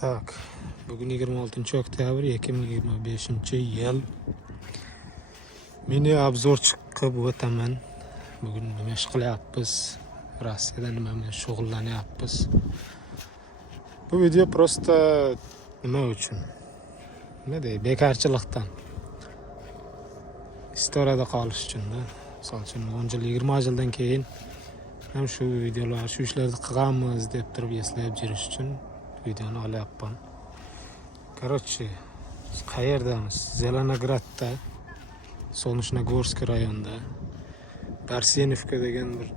Tak, bugün 26 oktyabr 2025-yil. Meni obzor chiqib o'taman. Bugun nima ish qilyapmiz? Rossiyada nima bilan shug'ullanyapmiz? Bu video prosta nima uchun? Nima deydi? Bekarchilikdan. Istoriyada qolish uchun-da. Misol uchun 10 yil, 20 yildan keyin ham shu videolar, shu ishlarni qilganmiz deb turib eslab yurish uchun videoni olyapman. Короче, qayerdamiz? Zelenogradda, Solnechnogorsk rayonida, Barsenovka degan bir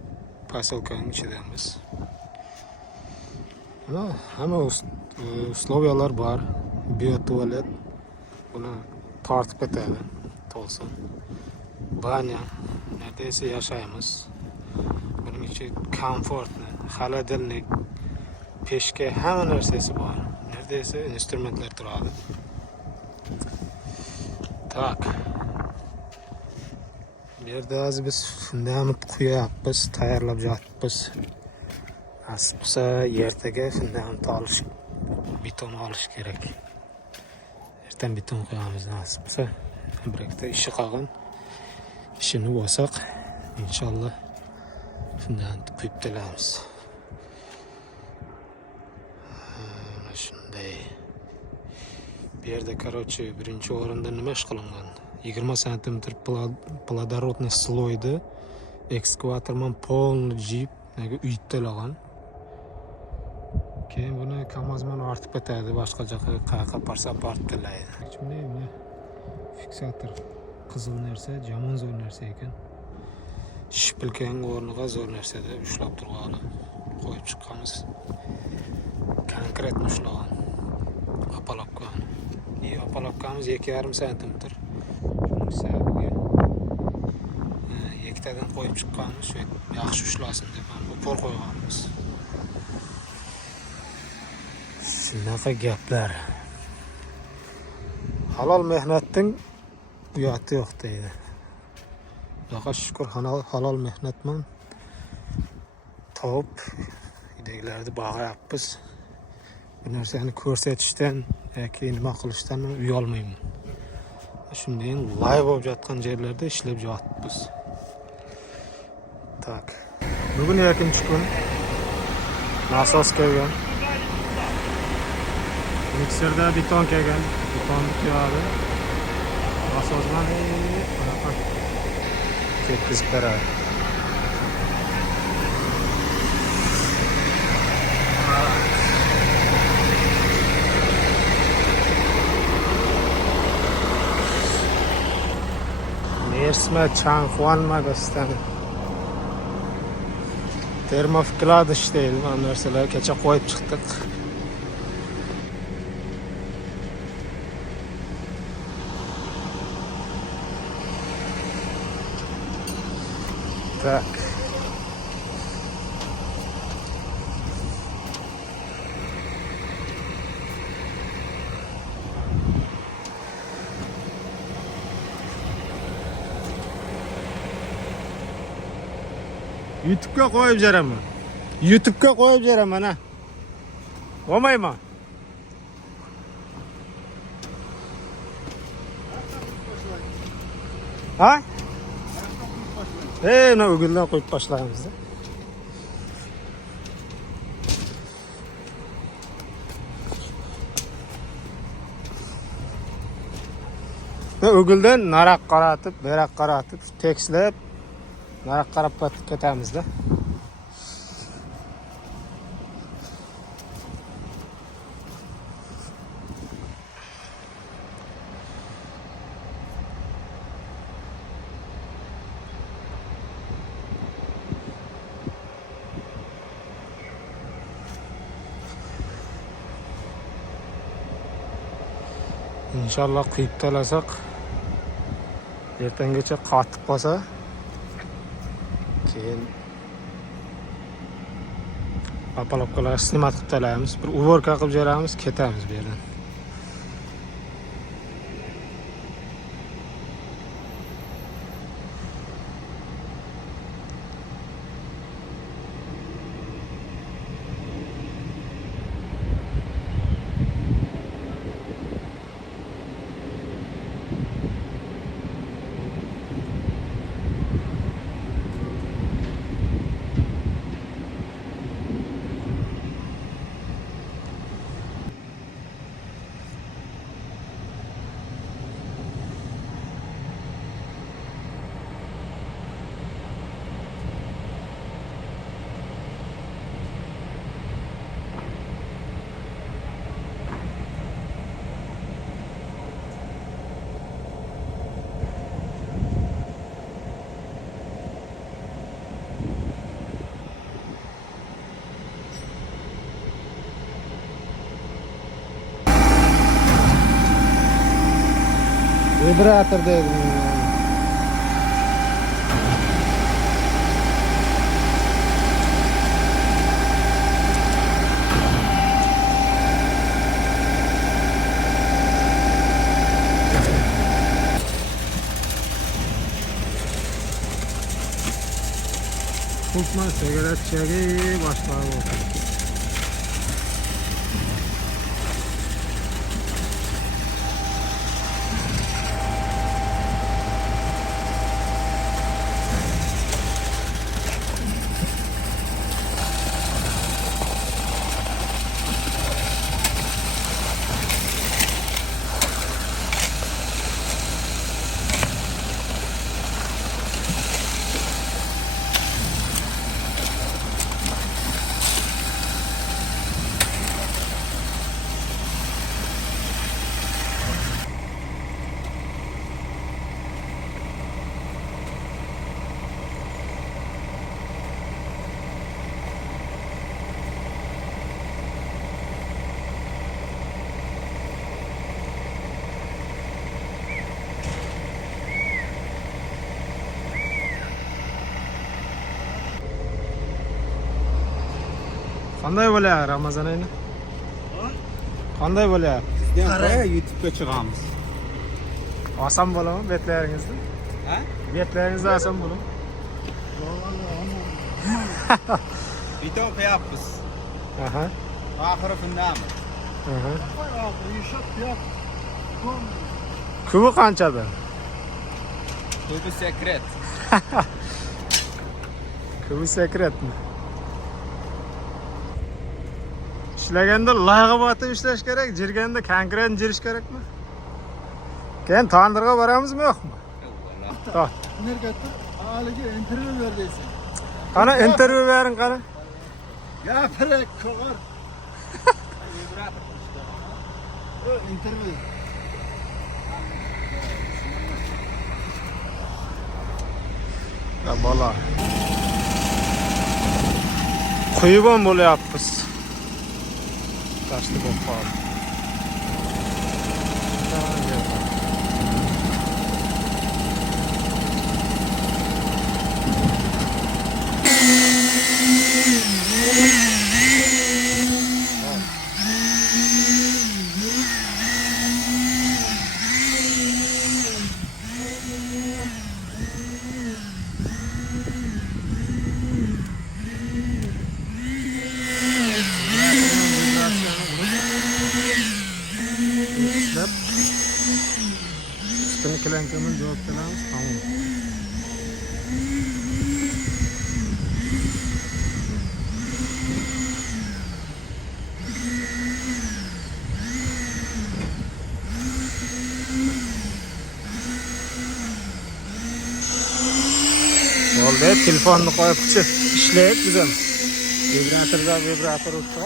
poselkaning ichidamiz. Hamma usloviyalar bor. Biotualet, buni tortib ketadi, to'lsa. Banya, neredeyse yashaymiz. Buning uchun komfortni, холодильник, peshka hamma narsasi bor. Neredeyse instrumentlar turadi. Tak. Bu yerda hozir biz fundament quyapmiz, tayyorlab yotibmiz. Nasib bo'lsa ertaga fundament olish, beton olish kerak. Ertaga beton qo'yamiz nasib bo'lsa. Bir ikkita ishi qolgan. Ishini bo'lsak, inshaalloh fundament quyib kelamiz. Shunday. Bu yerda короче birinchi o'rinda nima ish qilingan? 20 см плодородный слойdi ekskavatorman полный jip uyutalagan. Keyin buni kamazman ortib ketadi, boshqa joyga qayerga parsa ortib kelaydi. Shunday fiksator qizil narsa, jamon zo'r narsa ekan. Shipilkan o'rniga zo'r narsada ushlab turgani qo'yib chiqqanmiz. Konkretno ushlagan. Apalapkan. Apalapkamiz 2,5 cm. Shuning sababiga ikkitadan qo'yib chiqqanmiz, shu yaxshi ushlasin deb upor qo'yganmiz. Shunaqa gaplar. Halol mehnatning uyati yo'q deydi. Xudoga shukr, halol mehnatman. Top ideklarni bog'ayapmiz. Bu narsani ko'rsatishdan yoki nima qilishdan uyalmayman. Shunday live bo'lib yotgan joylarda ishlab yotibmiz. Tak. Bugun yakınchi kun. Nasos kelgan. Mikserda beton kelgan. Beton quyadi. Nasosdan bunaqa ketkizib beradi. Esma Chanxuanma gastani. Termofkladish deydi, mana narsalar kecha qo'yib chiqdik. Tak. YouTube'ga qo'yib beraman. YouTube'ga qo'yib beraman ha. Bo'lmaymi? Ha? Ne o'g'ildan qo'yib boshlaymiz. O'g'ildan naraq qaratib, berak qaratib, tekslab naraq qarab ketamizda. İnşallah quyib talasak, ertangacha qotib qolsa, keyin apalapkalar snimat qilib talaymiz, bir uvorka qilib beramiz, ketamiz bu yerdan. Vibrator dedim. Tutma sigaret çeki başlar oldu. Qanday bo'lyapti Ramazon ayni? Qanday bo'lyapti? Qaraya YouTube'ga chiqamiz. Oson bo'ladimi betlaringizda? Ha? Betlaringizda oson bo'ladimi? Video qo'yapmiz. Aha. Oxiri kundami? Aha. Kubi qanchada? Ko'pi sekret. Kubi sekretmi? İşlaganda loyga botib ishlash kerak, jirganda konkret jirish kerakmi? Keyin tandirga boramizmi yo'qmi? To'rt. Nergatta haligi intervyu berdiysen. Qani intervyu bering qani. Gapirek ko'g'ar. Intervyu. Ya bola. Quyibon bo'lyapmiz. Tashli bo'lib qoldi. Üstünü kelenkemin cevap veremiz. Tamam. Oldu, telefonunu koyup işleyip güzel. Vibrator uçtu.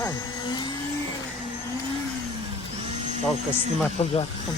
Dalga snimat olacaktım.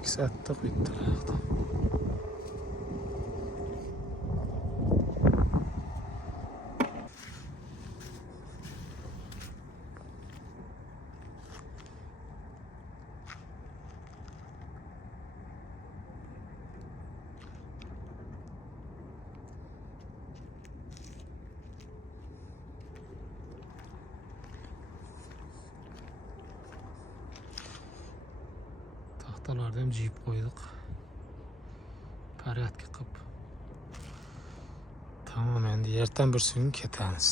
Eksi attık bitti. Taxtalarni ham jiyib qo'ydik. Порядка qilib. Tamam, endi ertan bir so'ng ketamiz.